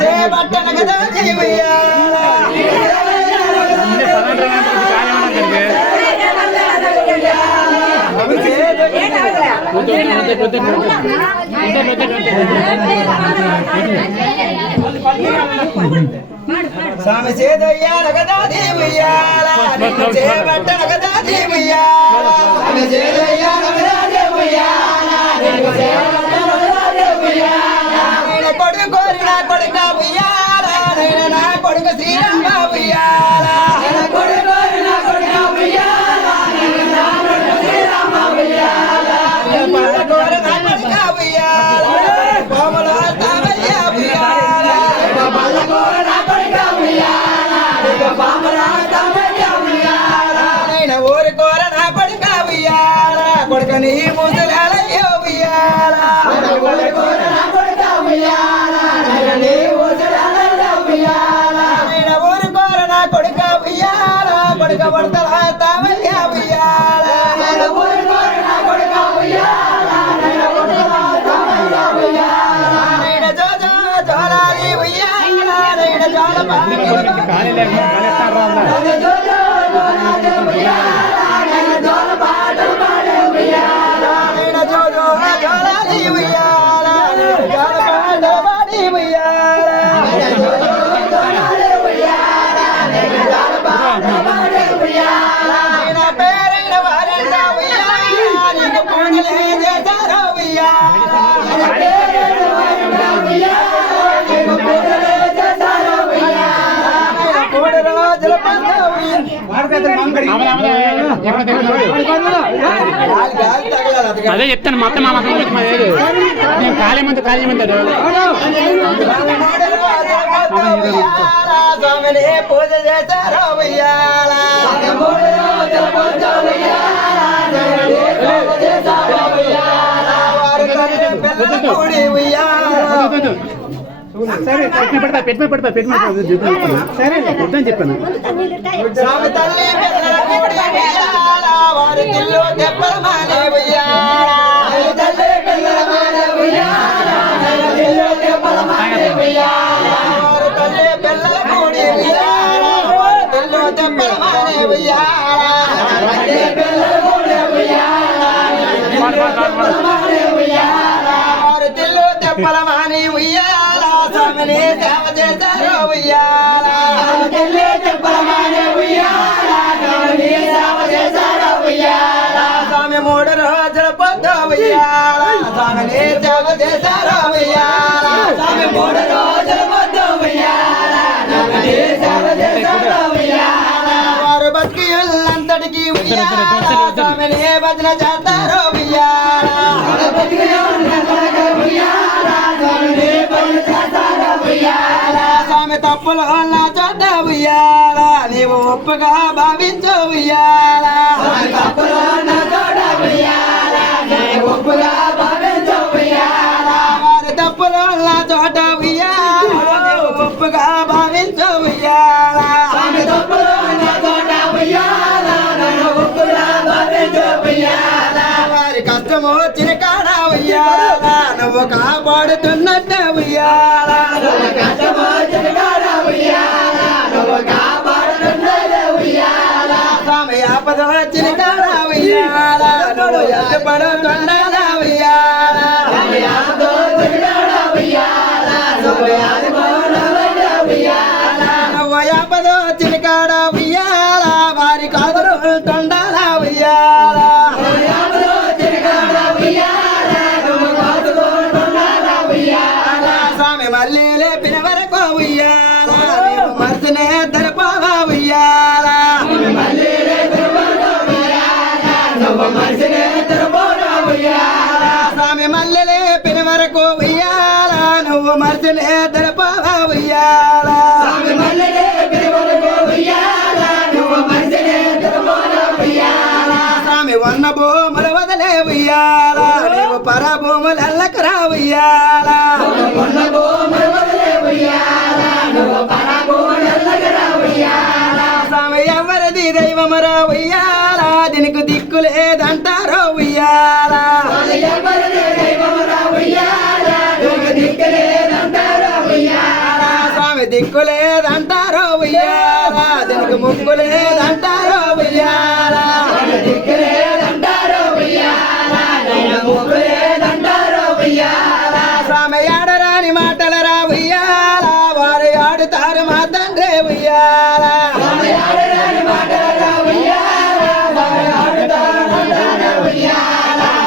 చేపట్టను కదా స్వామి చేదయ్యాల కదా దేవయ్యాల చేపట్టను కదా దేవయ్యాల స్వామి చేదయ్యాల కదా దేవయ్యాల కొడుకు కోరిన కొడుక ఉయ్యాల నా కొడుకు శ్రీరామ ఉయ్యాల కొడుకు కోరిన కొడుక ఉయ్యాల శ్రీరామ ఉయ్యాల కోరిన కొడుక ఉయ్యాల కోమల తామయ్య ఉయ్యాల కోరిన కొడుక ఉయ్యాల కోమల తామయ్య ఉయ్యాల నేను ఊరు కోరిన కొడుక ఉయ్యాల కొడుక నీ ముసలాలయ్య ఉయ్యాల ఊరు కోరిన కొడుక ఉయ్యాల నీ ముసలాలయ్య ఉయ్యాల నేను ఊరు కోరిన కొడుక ఉయ్యాల కొడుక పడతల తామయ్య ఉయ్యాల ఊరు కోరిన కొడుక ఉయ్యాల పడతల తామయ్య ఉయ్యాల నేను జోజో జోలాలి ఉయ్యాల నేను జోల పాడి జోజో జోలాలి ఉయ్యాల నేను జోల పాటలు పాడే ఉయ్యాల నేను జోజో జోలాలి ఉయ్యాల నేను జోల పాటలు పాడి ఉయ్యాల జోజో జోలాలి ఉయ్యాల నేను జోల పాటలు పాడే ఉయ్యాల నా పేరైన వారంట ఉయ్యాల నీకు పూజలే చేశారు ఉయ్యాల నా పేరైన వారంట ఉయ్యాల నీకు పూజలే చేశారు ఉయ్యాల నేను 3 రోజుల పంట అదే చెప్తాను మొత్తం మా మతం నేను కాళీమంత స్వామిని పూజ చేశారు ఉయ్యాల వారు పిల్లల కూడి ఉయ్యాల పెట్టి సరే వద్దని చెప్పాను స్వామి తల్లి పిల్లల కూడి ఉయ్యాల వారి తిల్లు దెబ్బల మానే ఉయ్యాల తల్లి పిల్లల మానే ఉయ్యాల తిల్లు దెబ్బల మానే ఉయ్యాల వారి తల్లి పిల్లల కూడి ఉయ్యాల వారి తిల్లు దెబ్బల మానే ఉయ్యాల తల్లి పిల్లల కూడి ఉయ్యాల వారి తిల్లు దెబ్బల మానే ఉయ్యాల స్వామిని సేవ చేశారు ఉయ్యాల తల్లి దెబ్బల మానే ఉయ్యాల స్వామిని సేవ చేశారు ఉయ్యాల స్వామి 3 రోజుల పొద్దు ఉయ్యాల స్వామిని సేవ చేశారు ఉయ్యాల స్వామి 3 రోజుల పొద్దు ఉయ్యాల స్వామిని సేవ చేశారు ఉయ్యాల వారు బతికియులంతటికి ఉయ్యాల స్వామిని భజన చేస్తారు ఉయ్యాల స్వామి తప్పులు నా చోట ఉయ్యాల నీవు ఒప్పుగా భావించు ఉయ్యాల తప్పులు నా చోట ఉయ్యాల నీవు ఒప్పుగా భావించు ఉయ్యాల వారి తప్పులు నా చోట ఉయ్యాల నీవు ఒప్పుగా భావించు ఉయ్యాల స్వామి తప్పులు నా చోట ఉయ్యాల నీవు ఒప్పుగా భావించు ఉయ్యాల వారి కష్టము చిరకాడ ఉయ్యాల నువ్వు కాపాడుతున్నట్ట ఉయ్యాల కష్టము చిరకాడ ఉయ్యాల నువ్వు కాపాడుతున్నట్ట ఉయ్యాల స్వామి ఆపద చిరకాడ ఉయ్యాల నువ్వు ఎదుపడుతున్నద ఉయ్యాల స్వామి ఆపద చిరకాడ ఉయ్యాల నువ్వు ఎదుపడుతున్నద ఉయ్యాల నువ్వు ఆపద చిరకాడ ఉయ్యాల వారి కాదుతుండాల ఉయ్యాల స్వామి మళ్ళీ లేపిన వరకు ఉయ్యాల మనసునే దరపావా ఉయ్యాల స్వామి మళ్ళీ లేపిన వరకు ఉయ్యాల నువ్వు మనసునే దరపావా ఉయ్యాల స్వామి ఉన్న భూముల వదలే ఉయ్యాల నీవు పరభూములెల్లకరా ఉయ్యాల స్వామి ఎవరిది దైవమరా ఉయ్యాల దీనికి దిక్కు లేదంటారో ఉయ్యాల ముక్కు లేదంటారో ఉయ్యాల దీనికి ముక్కు లేదంటారో ఉయ్యాల స్వామి ఆడరాని మాటల రా ఉయ్యాల వారు ఆడుతారు మా తండ్రి ఉయ్యాల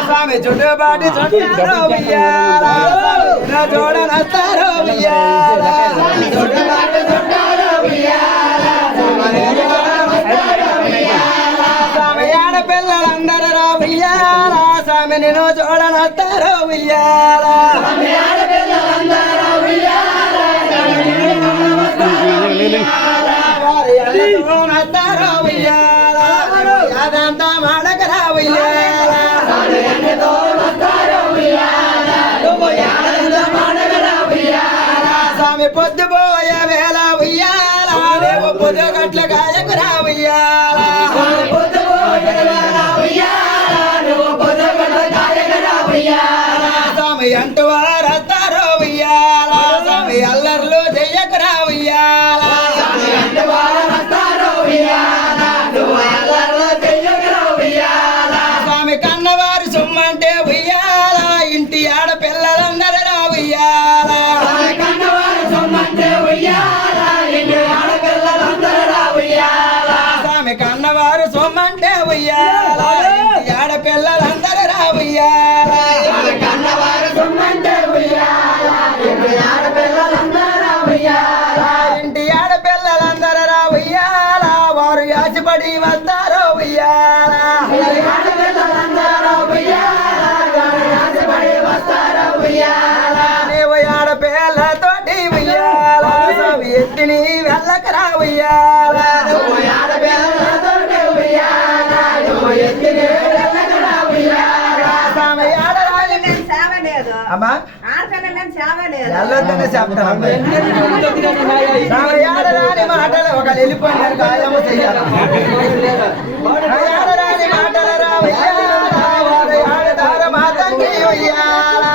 స్వామి చుట్టుబాటు చుట్టారో ఉయ్యాల చూడనస్తారో ఉయ్యాల స్వామి ఆడపిల్లలందరూ రా ఉయ్యాల స్వామి నేను చూడనస్తారో ఉయ్యాల వారి చూడనస్తారో ఉయ్యాల అదంతా మాడకరా ఉయ్యాల స్వామి పొద్దుపోయే వేళ ఉయ్యాల లేవు పొద్దు గట్ల గాయకురా ఉయ్యాల స్వామి అంటూ వారస్తారో ఉయ్యాల స్వామి అల్లర్లు చెయ్యకురా ఉయ్యాల స్వామి కన్నవారు సొమ్మంటే ఉయ్యాల ఇంటి ఆడపిల్లలందరూ రా ఉయ్యాల స్వామి కన్నవారు సొమ్మంటే ఉయ్యాల ఇంటి ఆడపిల్లలందరూ రా ఉయ్యాల ఇంటి ఆడపిల్లలందరూ రా ఉయ్యాల వారు యాసిపడి వస్తారో ఉయ్యాల నీవు ఆడపిల్లతోటి ఉయ్యాల స్వామి ఎత్తిని వెళ్ళకరా ఉయ్యాల స్వామి ఆడరాజు అమ్మా వెళ్ళొద్దనే చెప్తాను స్వామి ఆడరాని మాటలు ఒక వెళ్ళిపోయిన కాయము చెయ్యాలి ఆడరాని మాటలు రా ఉయ్యాల వారు ఆడతారు మా తండ్రి ఉయ్యాల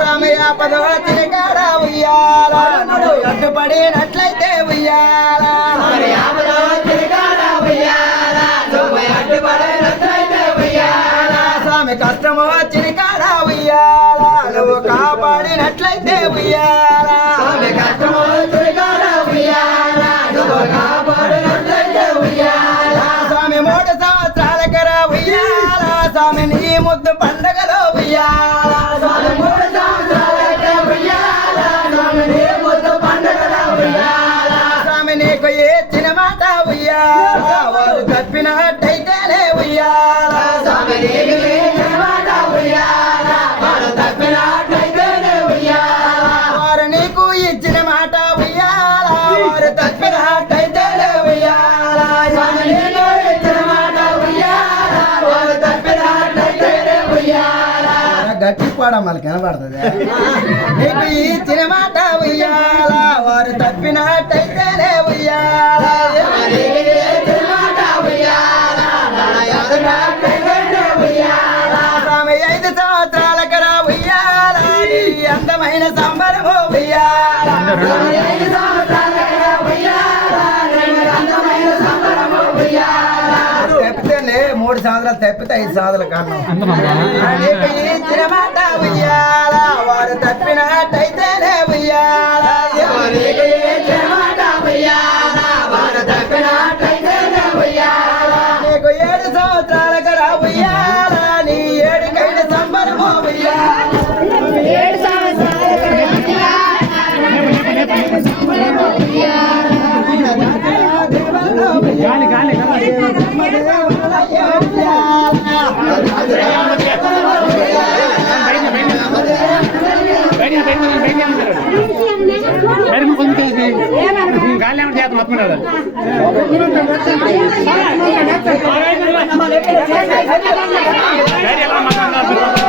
స్వామి ఆపదో తిరిగాడ ఉయ్యాల అడ్డుపడినట్లయితే ఉయ్యాల స్వామి కష్టము చిరికాడ ఉయ్యాల నువ్వు కాపాడినట్లయితే ఉయ్యాల స్వామి 3 సంవత్సరాలకి రా ఉయ్యాల స్వామి నీ ముద్దు పండగలో ఉయ్యాల స్వామి నీకు ఇచ్చిన మాట ఉయ్యాల వారు తప్పినట్టయితేనే ఉయ్యాల వారు నీకు ఇచ్చిన మాట ఉయ్యాల వారు తప్పినట్టయితేనే ఉయ్యాల గట్టి కూడా మనకి కనబడుతుంది నీకు ఇచ్చిన మాట ఉయ్యాల వారు తప్పినట్టయితేనే ఉయ్యాల స్వామి 5 సంవత్సరాలకు రా ఉయ్యాల నీ అందమైన సంబరము ఉయ్యాల తప్పితేనే 3 సంవత్సరాలు తప్పితే 5 సంవత్సరాల కన్నా నీకు ఇచ్చిన మాట ఉయ్యాల వారు తప్పినట్టయితేనే ఉయ్యాల నీకు 7 సంవత్సరాలకు రా ఉయ్యాల నీ 7కైన సంబరము ఉయ్యాల గాలి చేత మొత్తం కదా ఎలా మాట్లాడారు